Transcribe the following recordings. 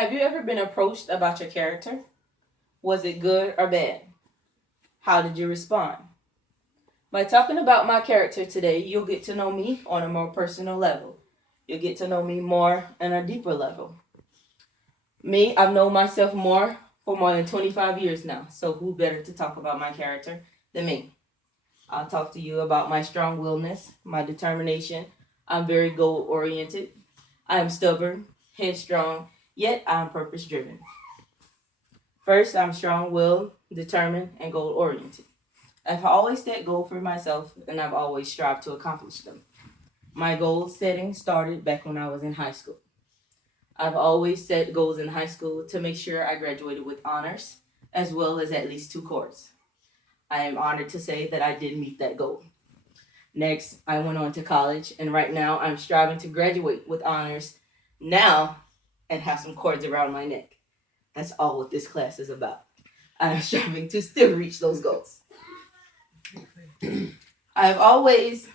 Have you ever been approached about your character? Was it good or bad? How did you respond? By talking about my character today, you'll get to know me on a more personal level. You'll get to know me more on a deeper level. Me, I've known myself for more than 25 years now, so who better to talk about my character than me? I'll talk to you about my strong-willedness, my determination. I'm very goal-oriented. I am stubborn, headstrong, yet I'm purpose-driven. First, I'm strong-willed, determined, and goal-oriented. I've always set goals for myself, and I've always strived to accomplish them. My goal setting started back when I was in high school. I've always set goals in high school to make sure I graduated with honors, as well as at least 2 courts. I am honored to say that I did meet that goal. Next, I went on to college, and right now I'm striving to graduate with honors now and have some cords around my neck. That's all what this class is about. I'm striving to still reach those goals. I've always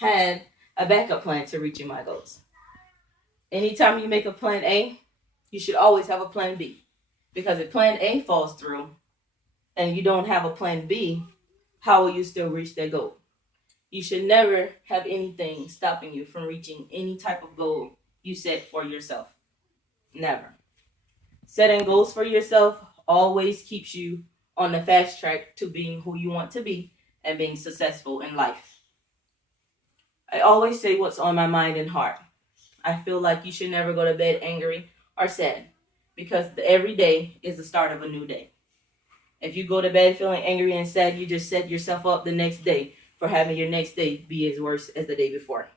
had a backup plan to reaching my goals. Anytime you make a plan A, you should always have a plan B. Because if plan A falls through and you don't have a plan B, how will you still reach that goal? You should never have anything stopping you from reaching any type of goal you set for yourself. Never. Setting goals for yourself always keeps you on the fast track to being who you want to be and being successful in life. I always say what's on my mind and heart. I feel like you should never go to bed angry or sad because every day is the start of a new day. If you go to bed feeling angry and sad, you just set yourself up the next day for having your next day be as worse as the day before.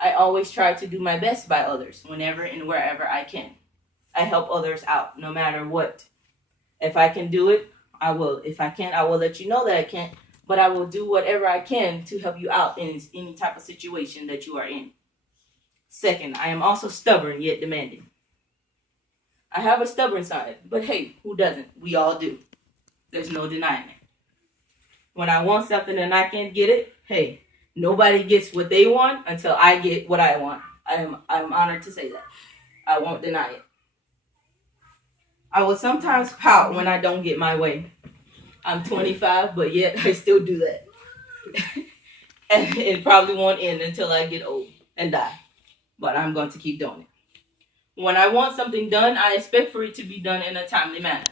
I always try to do my best by others whenever and wherever I can. I help others out no matter what. If I can do it, I will. If I can't, I will let you know that I can't, but I will do whatever I can to help you out in any type of situation that you are in. Second, I am also stubborn yet demanding. I have a stubborn side, but hey, who doesn't? We all do. There's no denying it. When I want something and I can't get it, hey, nobody gets what they want until I get what I want. I'm honored to say that. I won't deny it. I will sometimes pout when I don't get my way. I'm 25, but yet I still do that. and it probably won't end until I get old and die. But I'm going to keep doing it. When I want something done, I expect for it to be done in a timely manner.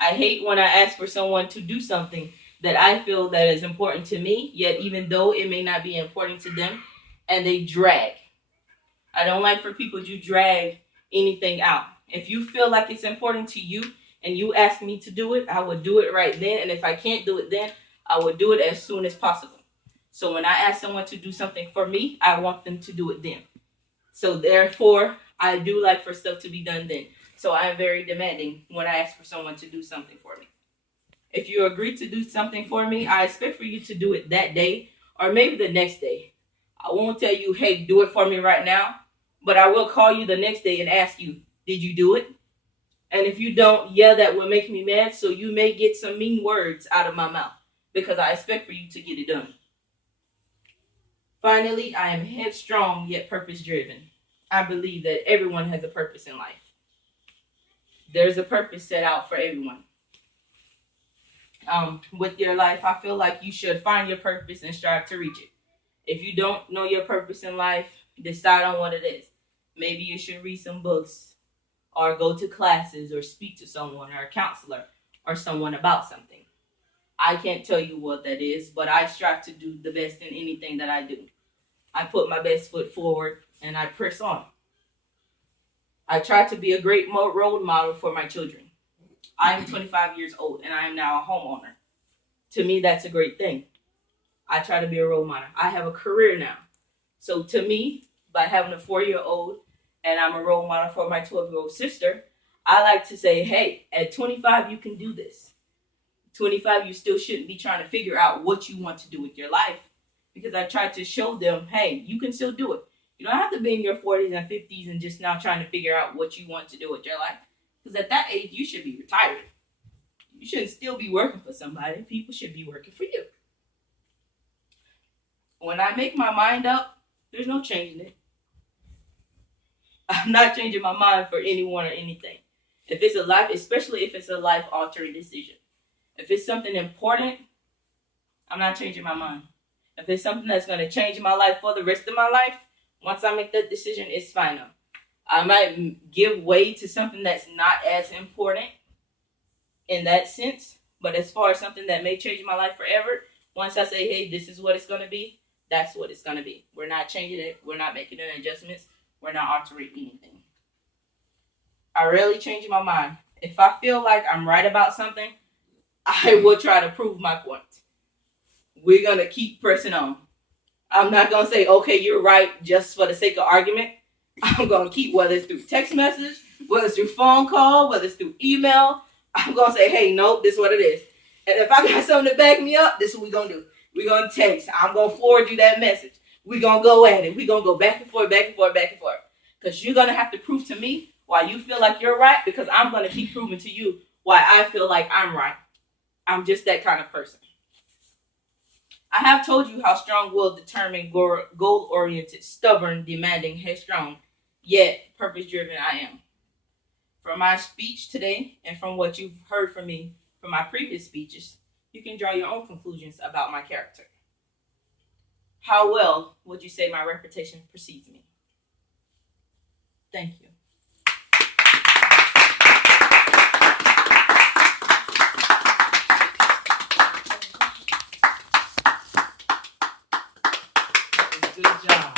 I hate when I ask for someone to do something that I feel that is important to me, yet even though it may not be important to them, and they drag. I don't like for people to drag anything out. If you feel like it's important to you and you ask me to do it, I will do it right then. And if I can't do it then, I will do it as soon as possible. So when I ask someone to do something for me, I want them to do it then. So therefore, I do like for stuff to be done then. So I'm very demanding when I ask for someone to do something for me. If you agree to do something for me, I expect for you to do it that day or maybe the next day. I won't tell you, hey, do it for me right now, but I will call you the next day and ask you, did you do it? And if you don't, yeah, that will make me mad. So you may get some mean words out of my mouth because I expect for you to get it done. Finally, I am headstrong yet purpose-driven. I believe that everyone has a purpose in life. There's a purpose set out for everyone. With your life, I feel like you should find your purpose and strive to reach it. If you don't know your purpose in life, decide on what it is. Maybe you should read some books or go to classes or speak to someone or a counselor or someone about something. I can't tell you what that is, but I strive to do the best in anything that I do. I put my best foot forward and I press on. I try to be a great role model for my children. I am 25 years old and I am now a homeowner. To me, that's a great thing. I try to be a role model. I have a career now. So to me, by having a 4-year-old and I'm a role model for my 12-year-old sister, I like to say, hey, at 25, you can do this. 25, you still shouldn't be trying to figure out what you want to do with your life. Because I try to show them, hey, you can still do it. You don't have to be in your 40s and 50s and just now trying to figure out what you want to do with your life. Because at that age, you should be retired. You shouldn't still be working for somebody. People should be working for you. When I make my mind up, there's no changing it. I'm not changing my mind for anyone or anything. If it's a life, especially if it's a life-altering decision. If it's something important, I'm not changing my mind. If it's something that's going to change my life for the rest of my life, once I make that decision, it's final. I might give way to something that's not as important in that sense, but as far as something that may change my life forever, once I say, hey, this is what it's going to be, that's what it's going to be. We're not changing it. We're not making any adjustments. We're not altering anything. I rarely change my mind. If I feel like I'm right about something, I will try to prove my point. We're going to keep pressing on. I'm not going to say, okay, you're right just for the sake of argument. I'm going to keep, whether it's through text message, whether it's through phone call, whether it's through email, I'm going to say, hey, nope, this is what it is. And if I got something to back me up, this is what we're going to do. We're going to text. I'm going to forward you that message. We're going to go at it. We're going to go back and forth, back and forth, back and forth. Because you're going to have to prove to me why you feel like you're right, because I'm going to keep proving to you why I feel like I'm right. I'm just that kind of person. I have told you how strong-willed, determined, goal-oriented, stubborn, demanding, headstrong, yet purpose-driven I am. From my speech today and from what you've heard from me from my previous speeches, you can draw your own conclusions about my character. How well would you say my reputation precedes me? Thank you. Good job.